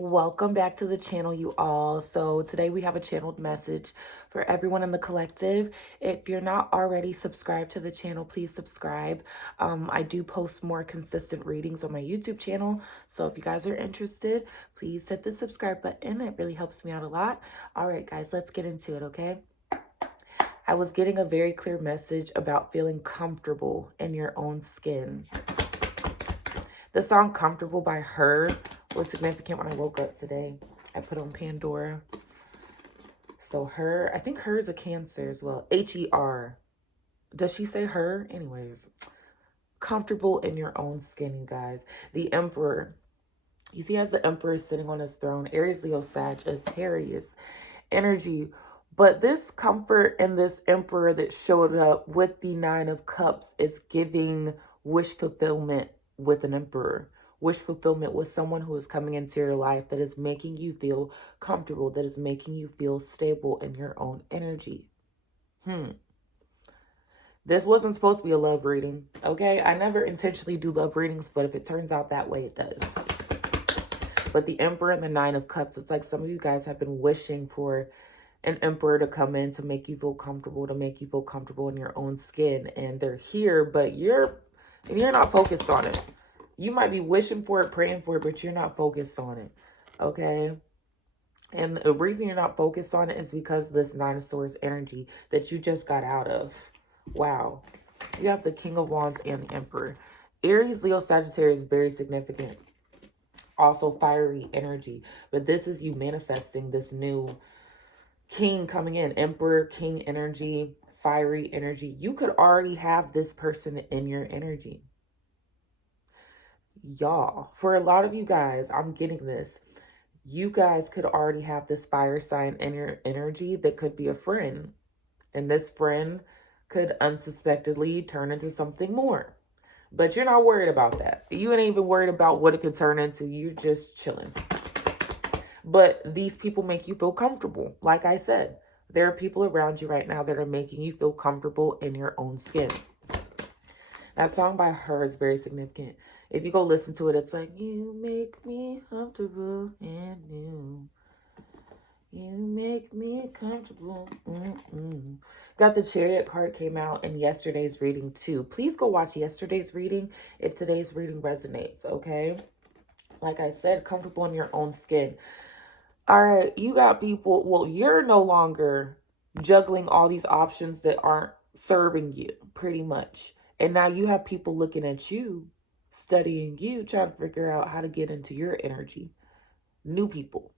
Welcome back to the channel, you all. So today we have a channeled message for everyone in the collective. If you're not already subscribed to the channel, please subscribe. I do post more consistent readings on my YouTube channel. So if you guys are interested, please hit the subscribe button. It really helps me out a lot. All right, guys, let's get into it, okay? I was getting a very clear message about feeling comfortable in your own skin. The song Comfortable by Her was significant when I woke up today. I put on Pandora. So Her, I think Her is a Cancer as well. Her. Does she say her? Anyways, comfortable in your own skin, you guys. The Emperor. You see, as the Emperor is sitting on his throne, Aries, Leo, Sag, Aquarius energy. But this comfort and this Emperor that showed up with the Nine of Cups is giving wish fulfillment with an Emperor. Wish fulfillment with someone who is coming into your life that is making you feel comfortable, that is making you feel stable in your own energy. This wasn't supposed to be a love reading, okay? I never intentionally do love readings, but if it turns out that way, it does. But the Emperor and the Nine of Cups, it's like some of you guys have been wishing for an Emperor to come in to make you feel comfortable, to make you feel comfortable in your own skin. And they're here, but you're not focused on it. You might be wishing for it, praying for it, but you're not focused on it, okay? And the reason you're not focused on it is because this Nine of Swords energy that you just got out of. Wow. You have the King of Wands and the Emperor. Aries, Leo, Sagittarius is very significant. Also fiery energy. But this is you manifesting this new king coming in. Emperor, king energy, fiery energy. You could already have this person in your energy. Y'all, for a lot of you guys, I'm getting this. You guys could already have this fire sign in your energy that could be a friend. And this friend could unsuspectedly turn into something more. But you're not worried about that. You ain't even worried about what it could turn into. You're just chilling. But these people make you feel comfortable. Like I said, there are people around you right now that are making you feel comfortable in your own skin. That song by Her is very significant. If you go listen to it, it's like, you make me comfortable and new. You make me comfortable. Got the Chariot card came out in yesterday's reading too. Please go watch yesterday's reading if today's reading resonates, okay? Like I said, comfortable in your own skin. All right, you got people, well, you're no longer juggling all these options that aren't serving you, pretty much. And now you have people looking at you, studying you, trying to figure out how to get into your energy. New people.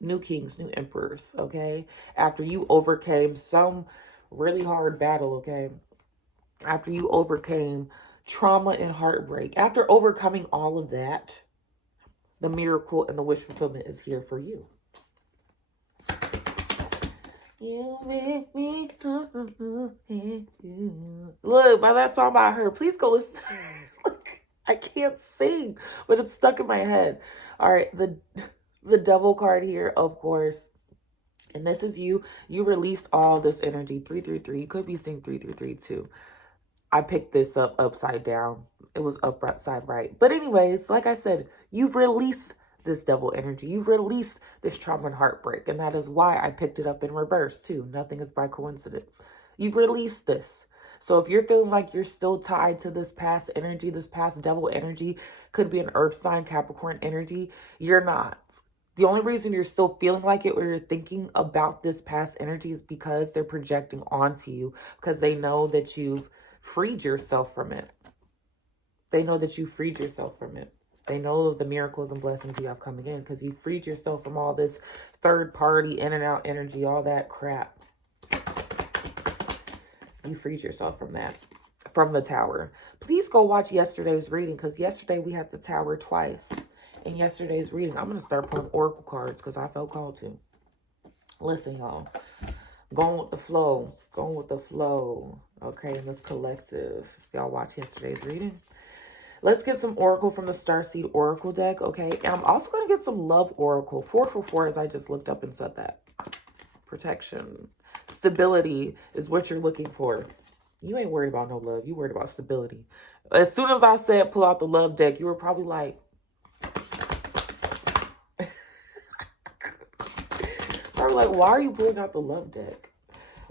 New kings, new emperors, okay? After you overcame some really hard battle, okay? After you overcame trauma and heartbreak, after overcoming all of that, the miracle and the wish fulfillment is here for you. You make me look, by that song by Her, please go listen. Look, I can't sing, but it's stuck in my head. All right, the Devil card here, of course. And this is you. You released all this energy. 333. You could be seeing 333 too. I picked this up upside down. It was upside right. But anyways, like I said, you've released this Devil energy. You've released this trauma and heartbreak. And that is why I picked it up in reverse too. Nothing is by coincidence. You've released this. So if you're feeling like you're still tied to this past energy, this past Devil energy, could be an earth sign, Capricorn energy, you're not. The only reason you're still feeling like it or you're thinking about this past energy is because they're projecting onto you because they know that you've freed yourself from it. They know that you freed yourself from it. They know of the miracles and blessings you have coming in because you freed yourself from all this third party in and out energy, all that crap. You freed yourself from that, from the Tower. Please go watch yesterday's reading because yesterday we had the Tower twice. In yesterday's reading, I'm going to start pulling oracle cards because I felt called to. Listen, y'all. Going with the flow. Going with the flow. Okay, in this collective. If y'all watch yesterday's reading. Let's get some oracle from the Starseed Oracle deck, okay? And I'm also going to get some love oracle. 444 as I just looked up and said that. Protection. Stability is what you're looking for. You ain't worried about no love. You worried about stability. As soon as I said pull out the love deck, you were probably like, Probably like, why are you pulling out the love deck?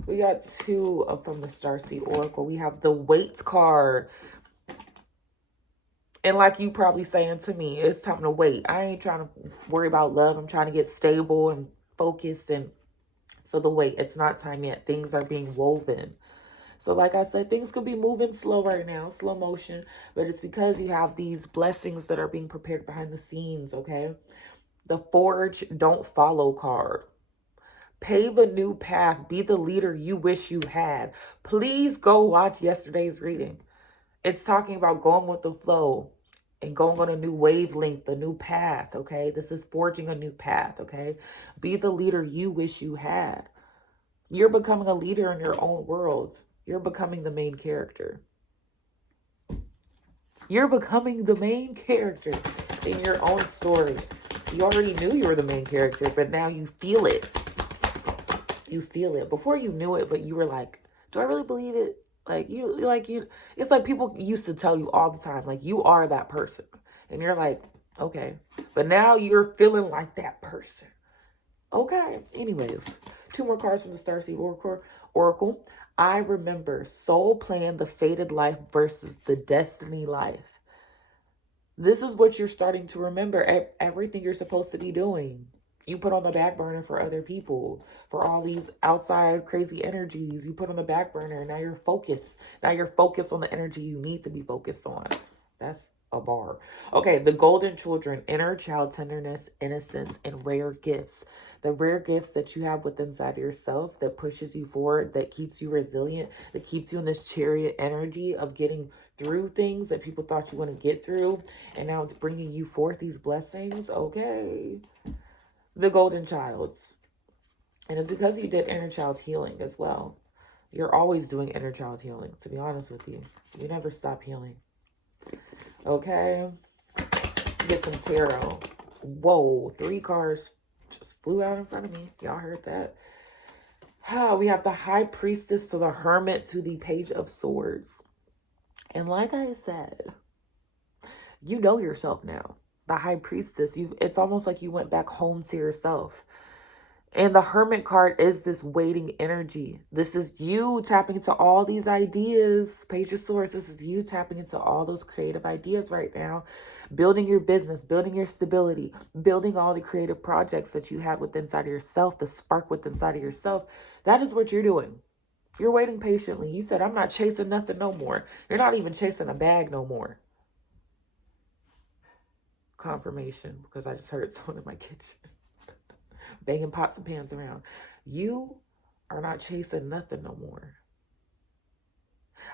We got two from the Starseed Oracle. We have the Wait card. And like you probably saying to me, it's time to wait. I ain't trying to worry about love. I'm trying to get stable and focused. And so the wait, it's not time yet. Things are being woven. So like I said, things could be moving slow right now, slow motion. But it's because you have these blessings that are being prepared behind the scenes, okay? The Forge Don't Follow card. Pave a new path. Be the leader you wish you had. Please go watch yesterday's reading. It's talking about going with the flow and going on a new wavelength, a new path, okay? This is forging a new path, okay? Be the leader you wish you had. You're becoming a leader in your own world. You're becoming the main character. You're becoming the main character in your own story. You already knew you were the main character, but now you feel it. You feel it. Before you knew it, but you were like, do I really believe it? It's like people used to tell you all the time, like, you are that person. And you're like, okay. But now you're feeling like that person. Okay. Anyways, two more cards from the Starseed Oracle. I remember soul plan the fated life versus the destiny life. This is what you're starting to remember. Everything you're supposed to be doing, you put on the back burner for other people, for all these outside crazy energies. You put on the back burner. Now you're focused. Now you're focused on the energy you need to be focused on. That's a bar. Okay, the golden children, inner child tenderness, innocence, and rare gifts. The rare gifts that you have within inside yourself that pushes you forward, that keeps you resilient, that keeps you in this chariot energy of getting through things that people thought you wouldn't get through. And now it's bringing you forth these blessings. Okay. The golden childs. And it's because you did inner child healing as well. You're always doing inner child healing, to be honest with you. You never stop healing. Okay. Get some tarot. Whoa, 3 cards just flew out in front of me. Y'all heard that? We have the High Priestess to the Hermit to the Page of Swords. And like I said, you know yourself now. The High Priestess, it's almost like you went back home to yourself. And the Hermit card is this waiting energy. This is you tapping into all these ideas. Page of Swords, this is you tapping into all those creative ideas right now. Building your business, building your stability, building all the creative projects that you had within inside of yourself, the spark within inside of yourself. That is what you're doing. You're waiting patiently. You said, I'm not chasing nothing no more. You're not even chasing a bag no more. Confirmation, because I just heard someone in my kitchen banging pots and pans around. You are not chasing nothing no more.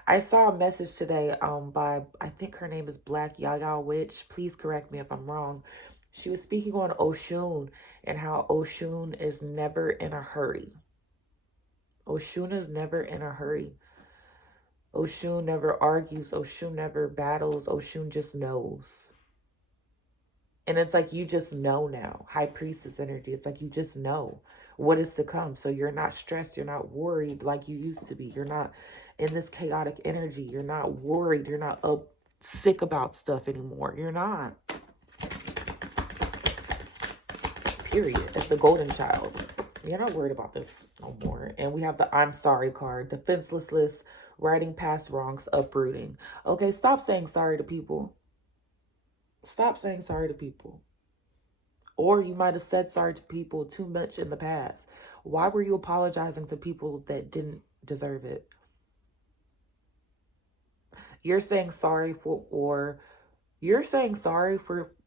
I saw a message today by, I think her name is Black Yaya Witch. Please correct me if I'm wrong. She was speaking on Oshun and how Oshun is never in a hurry. Oshun is never in a hurry. Oshun never argues. Oshun never battles. Oshun just knows. And it's like you just know now. High Priestess energy. It's like you just know what is to come. So you're not stressed. You're not worried like you used to be. You're not in this chaotic energy. You're not worried. You're not sick about stuff anymore. You're not. Period. It's the golden child. You're not worried about this no more. And we have the I'm sorry card. Defenseless, writing past wrongs, uprooting. Okay, stop saying sorry to people. Stop saying sorry to people. Or you might have said sorry to people too much in the past. Why were you apologizing to people that didn't deserve it? You're saying sorry for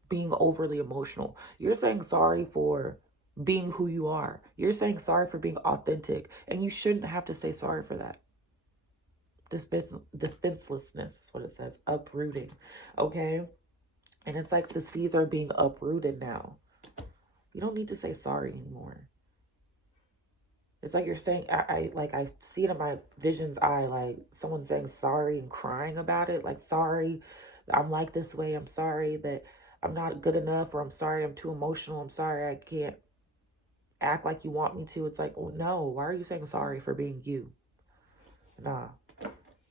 being overly emotional. You're saying sorry for being who you are. You're saying sorry for being authentic. And you shouldn't have to say sorry for that. Defenselessness is what it says. Uprooting. Okay? And it's like the seeds are being uprooted now. You don't need to say sorry anymore. It's like you're saying, I see it in my vision's eye, like someone saying sorry and crying about it. Like, sorry, I'm like this way. I'm sorry that I'm not good enough, or I'm sorry I'm too emotional. I'm sorry I can't act like you want me to. It's like, well, no, why are you saying sorry for being you? Nah,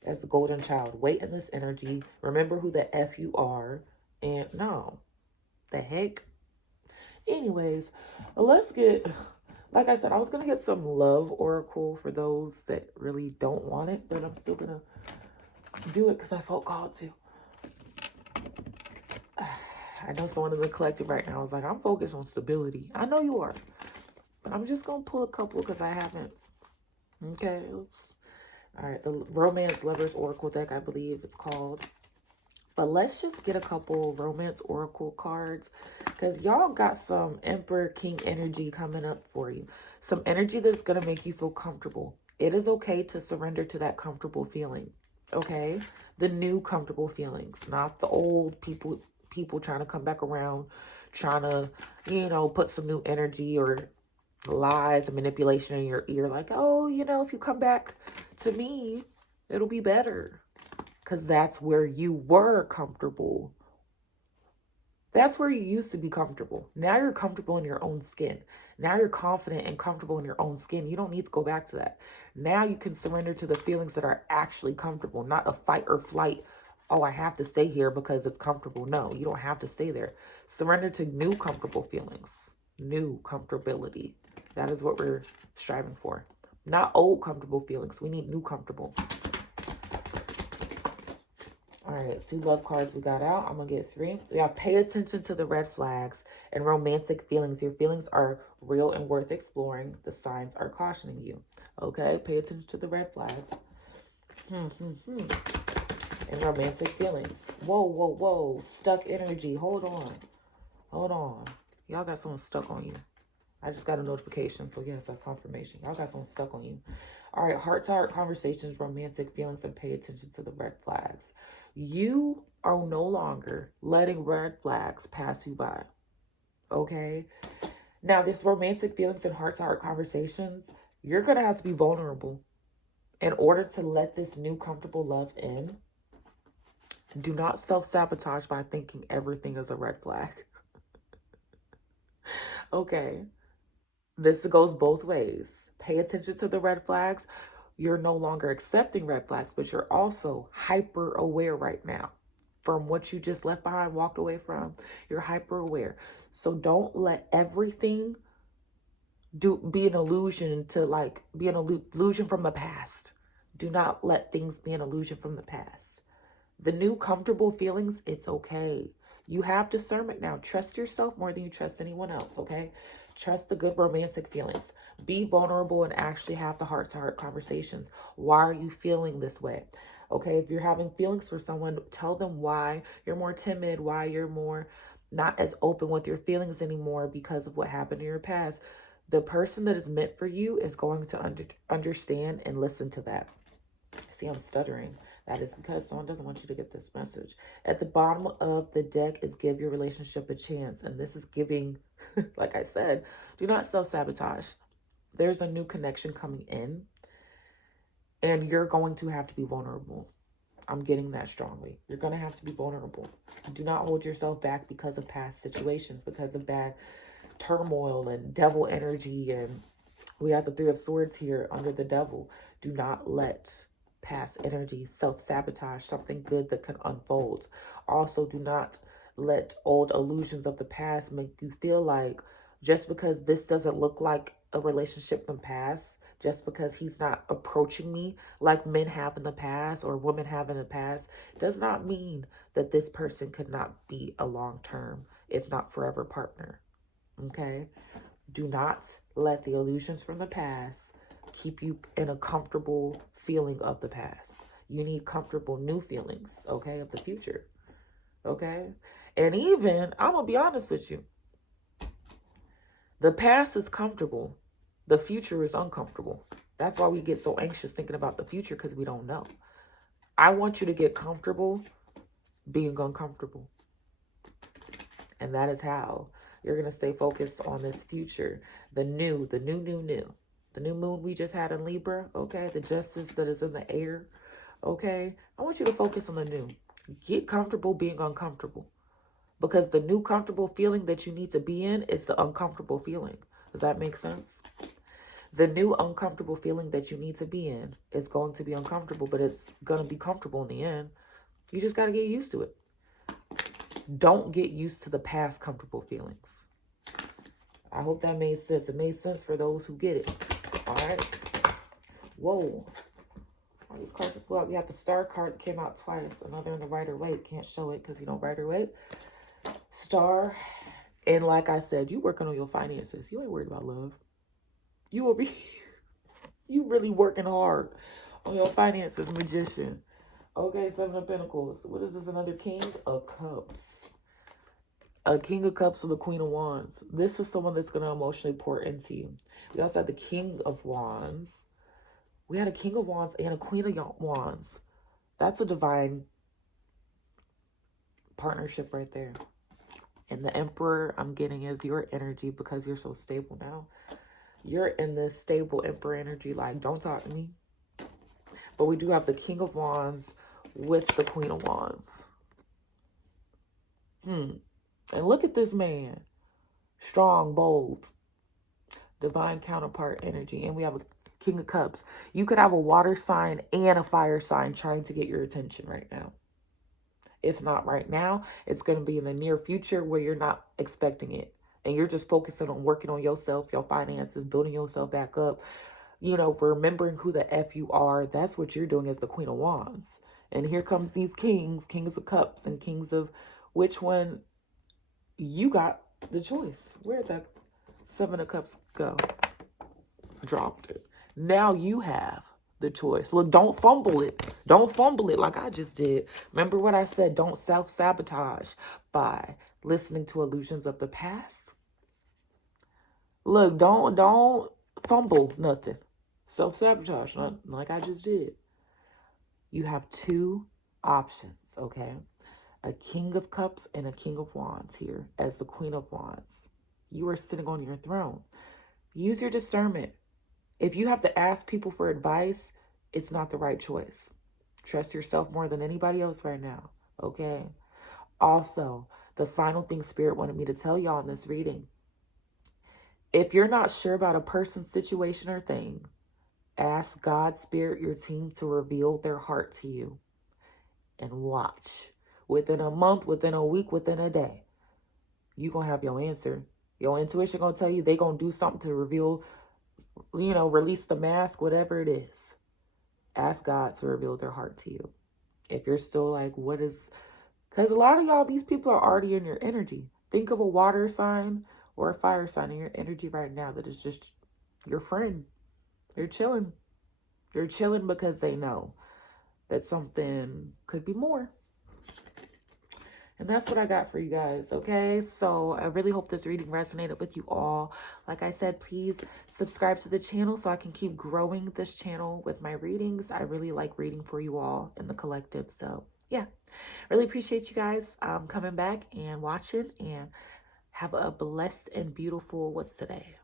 as the golden child, wait in this energy. Remember who the F you are. And no, the heck. Anyways, let's get Like I said, I was going to get some love oracle for those that really don't want it, but I'm still going to do it because I felt called to. I know someone in the collective right now is like, I'm focused on stability. I know you are, but I'm just going to pull a couple because I haven't. Okay, oops. All right, the Romance Lovers Oracle deck, I believe it's called. But let's just get a couple Romance Oracle cards because y'all got some Emperor King energy coming up for you. Some energy that's going to make you feel comfortable. It is okay to surrender to that comfortable feeling. Okay? The new comfortable feelings, not the old people trying to come back around, trying to, put some new energy or lies and manipulation in your ear like, oh, if you come back to me, it'll be better. Because that's where you were comfortable. That's where you used to be comfortable. Now you're comfortable in your own skin. Now you're confident and comfortable in your own skin. You don't need to go back to that. Now you can surrender to the feelings that are actually comfortable, not a fight or flight. Oh, I have to stay here because it's comfortable. No, you don't have to stay there. Surrender to new comfortable feelings, new comfortability. That is what we're striving for. Not old comfortable feelings. We need new comfortable. All right, 2 love cards we got out. I'm going to get 3. We have pay attention to the red flags and romantic feelings. Your feelings are real and worth exploring. The signs are cautioning you. Okay, pay attention to the red flags. And romantic feelings. Whoa, whoa, whoa. Stuck energy. Hold on. Hold on. Y'all got someone stuck on you. I just got a notification, so yes, that's confirmation. Y'all got someone stuck on you. All right, heart-to-heart conversations, romantic feelings, and pay attention to the red flags. You are no longer letting red flags pass you by, okay? Now, this romantic feelings and heart-to-heart conversations, you're going to have to be vulnerable. In order to let this new comfortable love in, do not self-sabotage by thinking everything is a red flag. Okay? This goes both ways. Pay attention to the red flags. You're no longer accepting red flags, but you're also hyper aware right now from what you just left behind, walked away from. You're hyper aware. So don't let everything be an illusion be an illusion from the past. Do not let things be an illusion from the past. The new comfortable feelings, it's okay. You have discernment now. Trust yourself more than you trust anyone else, okay? Trust the good romantic feelings. Be vulnerable and actually have the heart-to-heart conversations. Why are you feeling this way? Okay, if you're having feelings for someone, tell them why you're more timid, why you're more not as open with your feelings anymore because of what happened in your past. The person that is meant for you is going to understand and listen to that. See, I'm stuttering. That is because someone doesn't want you to get this message. At the bottom of the deck is give your relationship a chance. And this is giving, like I said, do not self-sabotage. There's a new connection coming in. And you're going to have to be vulnerable. I'm getting that strongly. You're going to have to be vulnerable. Do not hold yourself back because of past situations, because of bad turmoil and devil energy. And we have the 3 of Swords here under the devil. Do not let past energy self-sabotage something good that can unfold. Also, do not let old illusions of the past make you feel like just because this doesn't look like a relationship from past, just because he's not approaching me like men have in the past or women have in the past, does not mean that this person could not be a long-term, if not forever partner. Okay? Do not let the illusions from the past keep you in a comfortable feeling of the past. You need comfortable new feelings, okay, of the future, okay? And even, I'm going to be honest with you, the past is comfortable. The future is uncomfortable. That's why we get so anxious thinking about the future, because we don't know. I want you to get comfortable being uncomfortable. And that is how you're going to stay focused on this future. The new. The new moon we just had in Libra, okay? The justice that is in the air, okay? I want you to focus on the new. Get comfortable being uncomfortable. Because the new comfortable feeling that you need to be in is the uncomfortable feeling. Does that make sense? The new uncomfortable feeling that you need to be in is going to be uncomfortable, but it's going to be comfortable in the end. You just got to get used to it. Don't get used to the past comfortable feelings. I hope that made sense. It made sense for those who get it. All right. Whoa. All these cards are flew out. We have the Star card that came out twice. Another in the Rider-Waite. Can't show it because you don't Rider-Waite. Star. And like I said, you working on your finances. You ain't worried about love. You over here. You really working hard on your finances, Magician. Okay, Seven of Pentacles. What is this? Another King of Cups. A King of Cups and the Queen of Wands. This is someone that's going to emotionally pour into you. We also had the King of Wands. We had a King of Wands and a Queen of Wands. That's a divine partnership right there. And the Emperor I'm getting is your energy because you're so stable now. You're in this stable Emperor energy, like, don't talk to me. But we do have the King of Wands with the Queen of Wands. And look at this man. Strong, bold, divine counterpart energy. And we have a King of Cups. You could have a water sign and a fire sign trying to get your attention right now. If not right now, it's going to be in the near future where you're not expecting it. And you're just focusing on working on yourself, your finances, building yourself back up. You know, remembering who the F you are. That's what you're doing as the Queen of Wands. And here comes these kings, Kings of Cups and Kings of which one you got the choice. Where'd that Seven of Cups go? Dropped it. Now you have the choice. Look, don't fumble it. Don't fumble it like I just did. Remember what I said? Don't self-sabotage by listening to illusions of the past. Look, don't fumble nothing. Self-sabotage, not like I just did. You have two options, okay? A King of Cups and a King of Wands here as the Queen of Wands. You are sitting on your throne. Use your discernment. If you have to ask people for advice, it's not the right choice. Trust yourself more than anybody else right now, okay? Also, the final thing Spirit wanted me to tell y'all in this reading. If you're not sure about a person, situation, or thing, ask God, Spirit, your team to reveal their heart to you. And watch. Within a month, within a week, within a day, you're going to have your answer. Your intuition going to tell you they're going to do something to reveal, you know, release the mask, whatever it is. Ask God to reveal their heart to you. If you're still like, what is... Because a lot of y'all, these people are already in your energy. Think of a water sign or a fire sign in your energy right now that is just your friend. They're chilling. They're chilling because they know that something could be more. And that's what I got for you guys, okay? So I really hope this reading resonated with you all. Like I said, please subscribe to the channel so I can keep growing this channel with my readings. I really like reading for you all in the collective. So yeah, really appreciate you guys coming back and watching, and have a blessed and beautiful, what's today?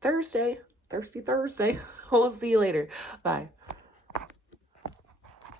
Thursday. Thirsty Thursday. We'll see you later. Bye.